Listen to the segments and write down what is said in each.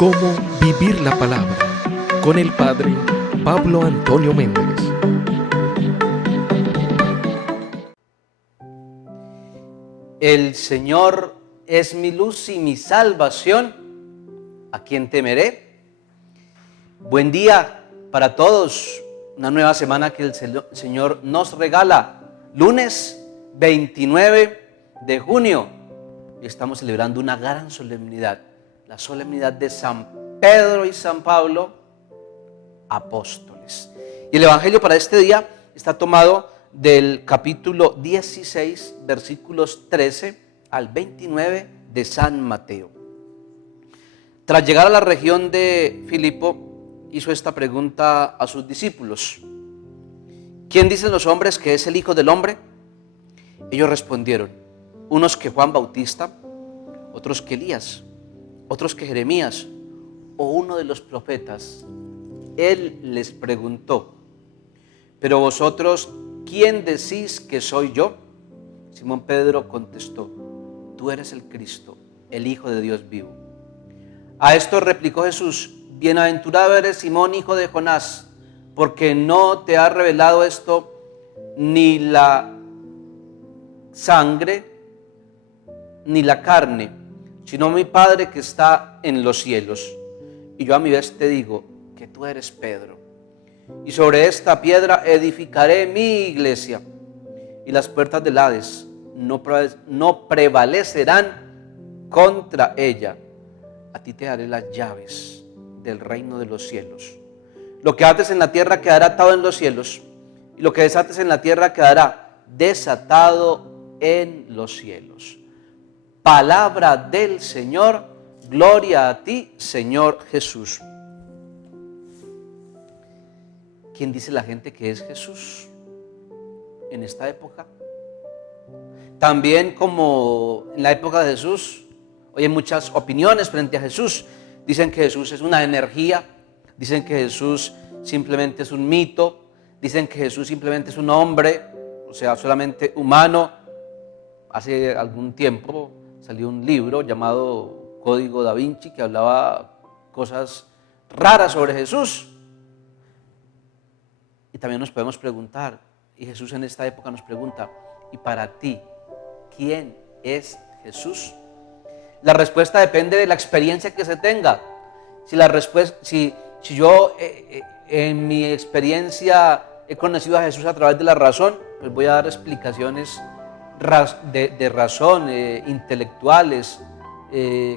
Cómo vivir la palabra con el Padre Pablo Antonio Méndez. El Señor es mi luz y mi salvación. ¿A quién temeré? Buen día para todos. Una nueva semana que el Señor nos regala. Lunes 29 de junio. Y estamos celebrando una gran solemnidad. La solemnidad de San Pedro y San Pablo, apóstoles. Y el Evangelio para este día está tomado del capítulo 16, versículos 13 al 29 de San Mateo. Tras llegar a la región de Filipo, hizo esta pregunta a sus discípulos: ¿quién dicen los hombres que es el Hijo del Hombre? Ellos respondieron: unos que Juan Bautista, otros que Elías, otros que Jeremías o uno de los profetas. Él les preguntó: ¿pero vosotros quién decís que soy yo? Simón Pedro contestó: tú eres el Cristo, el Hijo de Dios vivo. A esto replicó Jesús: bienaventurado eres Simón, hijo de Jonás, porque no te ha revelado esto ni la sangre ni la carne, sino mi Padre que está en los cielos. Y yo a mi vez te digo que tú eres Pedro, y sobre esta piedra edificaré mi iglesia, y las puertas del Hades no prevalecerán contra ella. A ti te daré las llaves del reino de los cielos. Lo que ates en la tierra quedará atado en los cielos, y lo que desates en la tierra quedará desatado en los cielos. Palabra del Señor, gloria a ti, Señor Jesús. ¿Quién dice la gente que es Jesús en esta época? También como en la época de Jesús, hoy hay muchas opiniones frente a Jesús. Dicen que Jesús es una energía, dicen que Jesús simplemente es un mito, dicen que Jesús simplemente es un hombre, o sea, solamente humano. Hace algún tiempo salió un libro llamado Código Da Vinci que hablaba cosas raras sobre Jesús. Y también nos podemos preguntar, y Jesús en esta época nos pregunta: ¿y para ti quién es Jesús? La respuesta depende de la experiencia que se tenga. Si yo en mi experiencia he conocido a Jesús a través de la razón, pues voy a dar explicaciones de razón, intelectuales,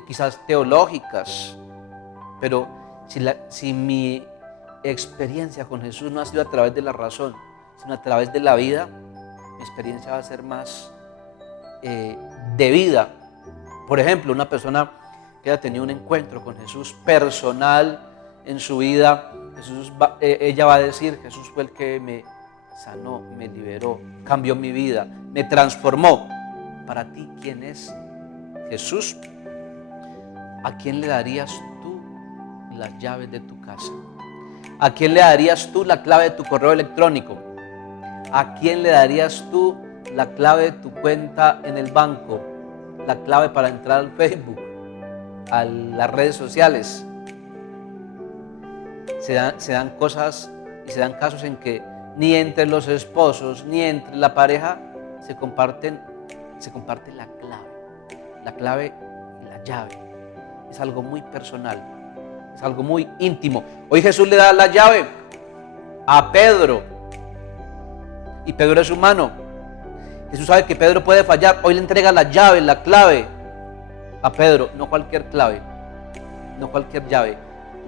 quizás teológicas. Pero si mi experiencia con Jesús no ha sido a través de la razón, sino a través de la vida, mi experiencia va a ser más de vida. Por ejemplo, una persona que haya tenido un encuentro con Jesús personal en su vida, ella va a decir: Jesús fue el que me sanó, me liberó, cambió mi vida, me transformó. Para ti, ¿quién es Jesús? ¿A quién le darías tú las llaves de tu casa? ¿A quién le darías tú la clave de tu correo electrónico? ¿A quién le darías tú la clave de tu cuenta en el banco? La clave para entrar al Facebook, a las redes sociales. Se dan cosas y se dan casos en que ni entre los esposos ni entre la pareja se comparte la clave y la llave. Es algo muy personal, es algo muy íntimo. Hoy Jesús le da la llave a Pedro, y Pedro es humano. Jesús sabe que Pedro puede fallar. Hoy le entrega la llave, la clave a Pedro. No cualquier clave, no cualquier llave.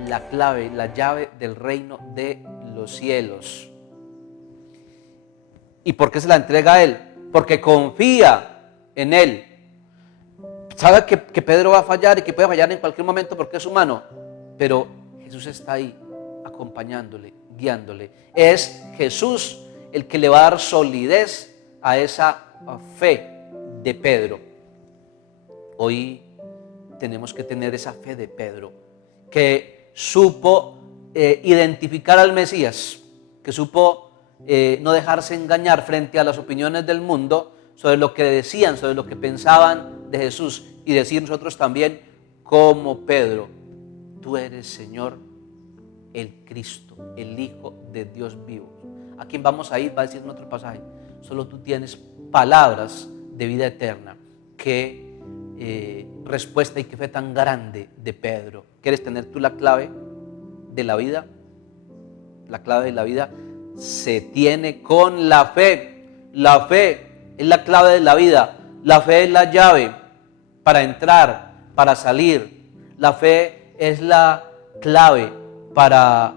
La clave, la llave del reino de los cielos. ¿Y por qué se la entrega a él? Porque confía en él. Sabe que Pedro va a fallar y que puede fallar en cualquier momento porque es humano. Pero Jesús está ahí acompañándole, guiándole. Es Jesús el que le va a dar solidez a esa fe de Pedro. Hoy tenemos que tener esa fe de Pedro, que supo identificar al Mesías, que supo no dejarse engañar frente a las opiniones del mundo sobre lo que decían, sobre lo que pensaban de Jesús, y decir nosotros también como Pedro: tú eres, Señor, el Cristo, el Hijo de Dios vivo. ¿A quién vamos a ir? Va a decir en otro pasaje. Solo tú tienes palabras de vida eterna. Qué respuesta y qué fe tan grande de Pedro. ¿Quieres tener tú la clave de la vida? La clave de la vida se tiene con la fe. La fe es la clave de la vida. La fe es la llave para entrar, para salir. La fe es la clave para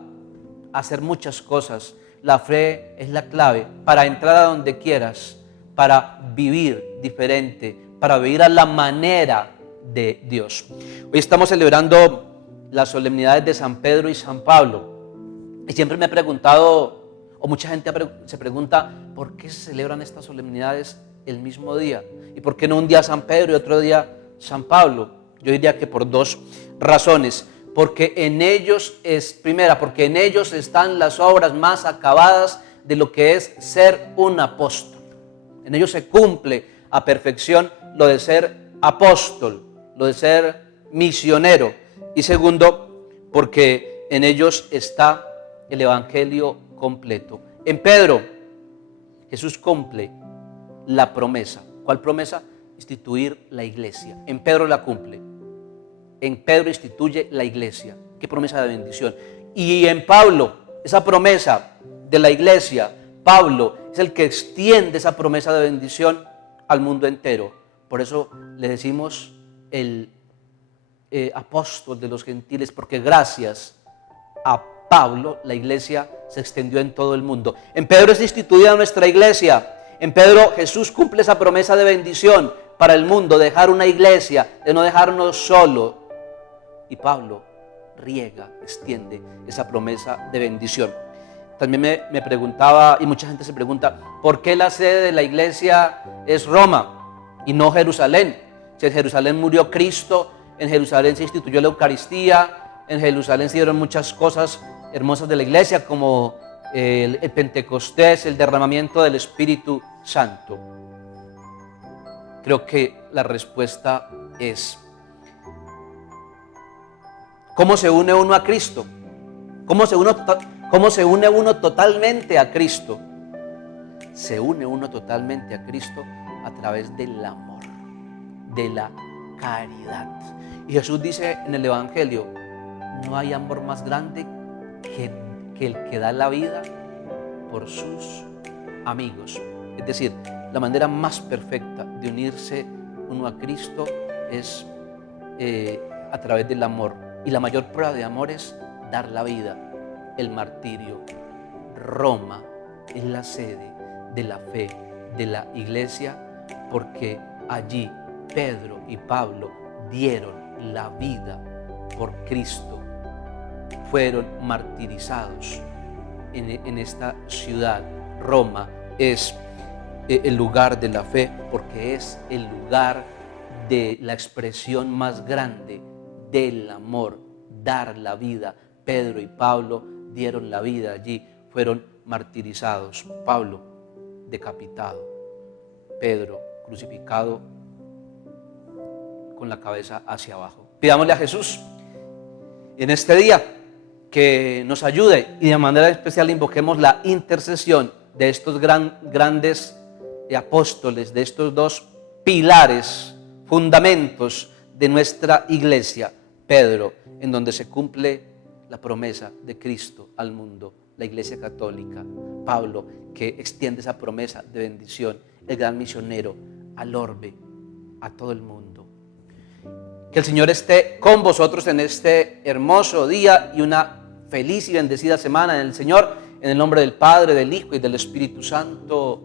hacer muchas cosas. La fe es la clave para entrar a donde quieras, para vivir diferente, para vivir a la manera de Dios. Hoy estamos celebrando las solemnidades de San Pedro y San Pablo. Y siempre me he preguntado, o mucha gente se pregunta, ¿por qué se celebran estas solemnidades el mismo día? ¿Y por qué no un día San Pedro y otro día San Pablo? Yo diría que por dos razones. Porque en ellos porque en ellos están las obras más acabadas de lo que es ser un apóstol. En ellos se cumple a perfección lo de ser apóstol, lo de ser misionero. Y segundo, porque en ellos está el evangelio completo. En Pedro, Jesús cumple la promesa. ¿Cuál promesa? Instituir la iglesia. En Pedro la cumple. En Pedro instituye la iglesia. Qué promesa de bendición. Y en Pablo, esa promesa de la iglesia, Pablo es el que extiende esa promesa de bendición al mundo entero. Por eso le decimos el apóstol de los gentiles, porque gracias a Pablo la iglesia se extendió en todo el mundo. En Pedro es instituida nuestra iglesia. En Pedro Jesús cumple esa promesa de bendición para el mundo, dejar una iglesia, de no dejarnos solo. Y Pablo riega, extiende esa promesa de bendición. También me preguntaba, y mucha gente se pregunta, ¿por qué la sede de la iglesia es Roma y no Jerusalén? Si en Jerusalén murió Cristo, en Jerusalén se instituyó la Eucaristía, en Jerusalén se dieron muchas cosas hermosas de la iglesia, como el Pentecostés, el derramamiento del Espíritu Santo. Creo que la respuesta es: ¿cómo se une uno a Cristo? ¿Cómo se une uno totalmente a Cristo? Se une uno totalmente a Cristo a través del amor, de la caridad. Y Jesús dice en el Evangelio: no hay amor más grande que el que da la vida por sus amigos. Es decir, la manera más perfecta de unirse uno a Cristo es a través del amor. Y la mayor prueba de amor es dar la vida, el martirio. Roma es la sede de la fe de la iglesia, porque allí Pedro y Pablo dieron la vida por Cristo, fueron martirizados en esta ciudad. Roma es el lugar de la fe, porque es el lugar de la expresión más grande del amor, dar la vida. Pedro y Pablo dieron la vida allí, fueron martirizados. Pablo decapitado, Pedro crucificado con la cabeza hacia abajo. Pidámosle a Jesús en este día que nos ayude, y de manera especial invoquemos la intercesión de estos grandes apóstoles, de estos dos pilares, fundamentos de nuestra iglesia. Pedro, en donde se cumple la promesa de Cristo al mundo, la iglesia católica. Pablo, que extiende esa promesa de bendición, el gran misionero al orbe, a todo el mundo. Que el Señor esté con vosotros en este hermoso día y una feliz y bendecida semana en el Señor, en el nombre del Padre, del Hijo y del Espíritu Santo.